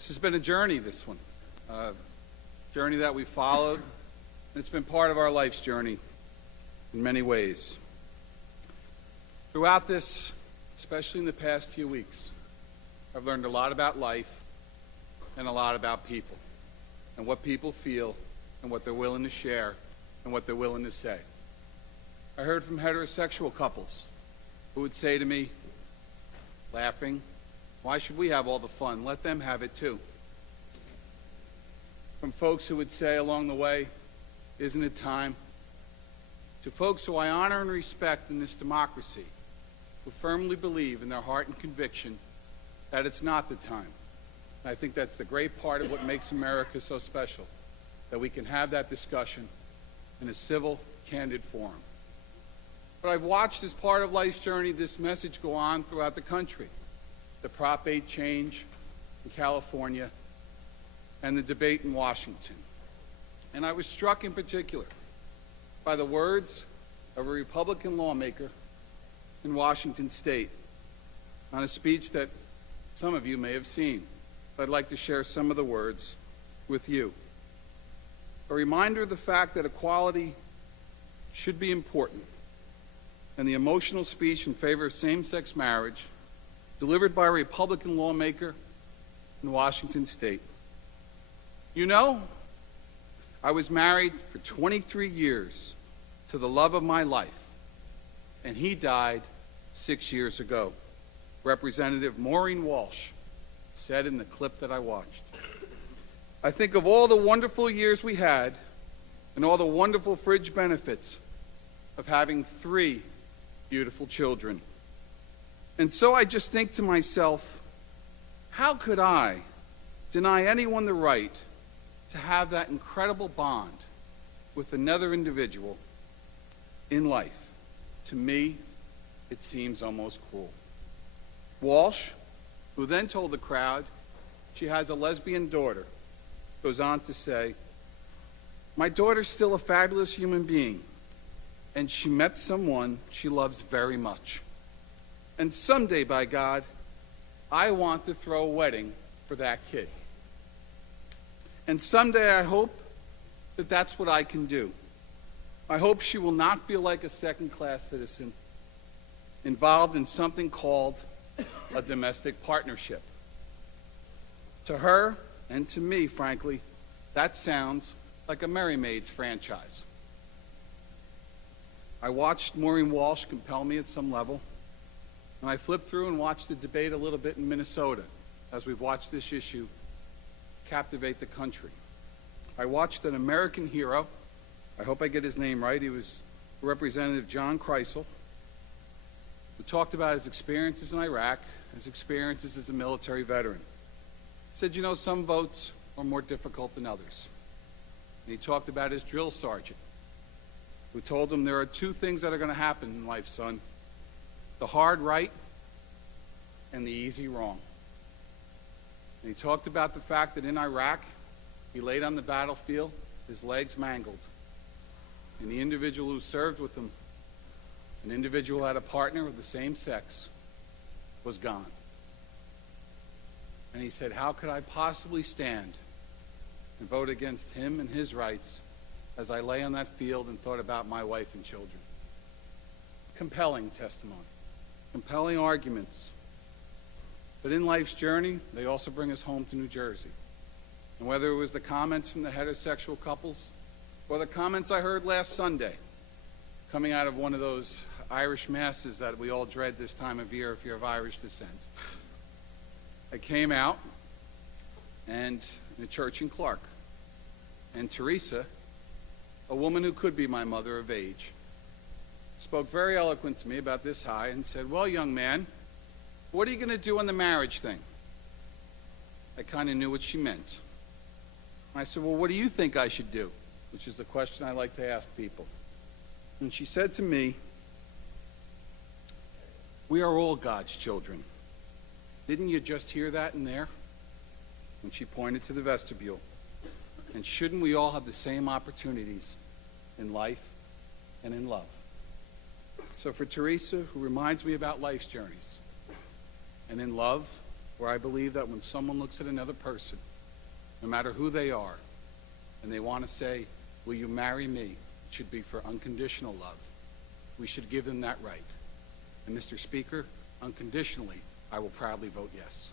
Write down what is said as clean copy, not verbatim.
This has been a journey, this one. Journey that we followed, and it's been part of our life's journey in many ways. Throughout this, especially in the past few weeks, I've learned a lot about life and a lot about people, and what people feel, and what they're willing to share, and what they're willing to say. I heard from heterosexual couples who would say to me, laughing, "Why should we have all the fun? Let them have it too." From folks who would say along the way, "Isn't it time?" To folks who I honor and respect in this democracy, who firmly believe in their heart and conviction that it's not the time. And I think that's the great part of what makes America so special, that we can have that discussion in a civil, candid forum. But I've watched as part of life's journey this message go on throughout the country. The Prop 8 change in California and the debate in Washington. And I was struck in particular by the words of a Republican lawmaker in Washington State on a speech that some of you may have seen. But I'd like to share some of the words with you. A reminder of the fact that equality should be important, and the emotional speech in favor of same-sex marriage delivered by a Republican lawmaker in Washington State. You know, I was married for 23 years to the love of my life, and he died 6 years ago. Representative Maureen Walsh said in the clip that I watched. I think of all the wonderful years we had and all the wonderful fringe benefits of having 3 beautiful children. And so I just think to myself, how could I deny anyone the right to have that incredible bond with another individual in life? To me, it seems almost cruel. Walsh, who then told the crowd she has a lesbian daughter, goes on to say, "My daughter's still a fabulous human being, and she met someone she loves very much. And someday, by God, I want to throw a wedding for that kid. And someday I hope that that's what I can do. I hope she will not feel like a second-class citizen involved in something called a domestic partnership." To her, and to me, frankly, that sounds like a Merry Maids franchise. I watched Maureen Walsh compel me at some level, and I flipped through and watched the debate a little bit in Minnesota as we've watched this issue captivate the country. I watched an American hero, I hope I get his name right, he was Representative John Cryan, who talked about his experiences in Iraq, his experiences as a military veteran. He said, you know, some votes are more difficult than others. And he talked about his drill sergeant, who told him there are 2 things that are going to happen in life, son. The hard right and the easy wrong. And he talked about the fact that in Iraq, he laid on the battlefield, his legs mangled. And the individual who served with him, an individual who had a partner of the same sex, was gone. And he said, how could I possibly stand and vote against him and his rights as I lay on that field and thought about my wife and children? Compelling testimony, compelling arguments. But in life's journey, they also bring us home to New Jersey. And whether it was the comments from the heterosexual couples or the comments I heard last Sunday coming out of one of those Irish masses that we all dread this time of year if you're of Irish descent, I came out and in a church in Clark, and Teresa, a woman who could be my mother of age, spoke very eloquent to me about this high and said, well, young man, what are you going to do on the marriage thing? I kind of knew what she meant. I said, well, what do you think I should do? Which is the question I like to ask people. And she said to me, we are all God's children. Didn't you just hear that in there? When she pointed to the vestibule. And shouldn't we all have the same opportunities in life and in love? So for Teresa, who reminds me about life's journeys, and in love, where I believe that when someone looks at another person, no matter who they are, and they want to say, "Will you marry me?" it should be for unconditional love. We should give them that right. And Mr. Speaker, unconditionally, I will proudly vote yes.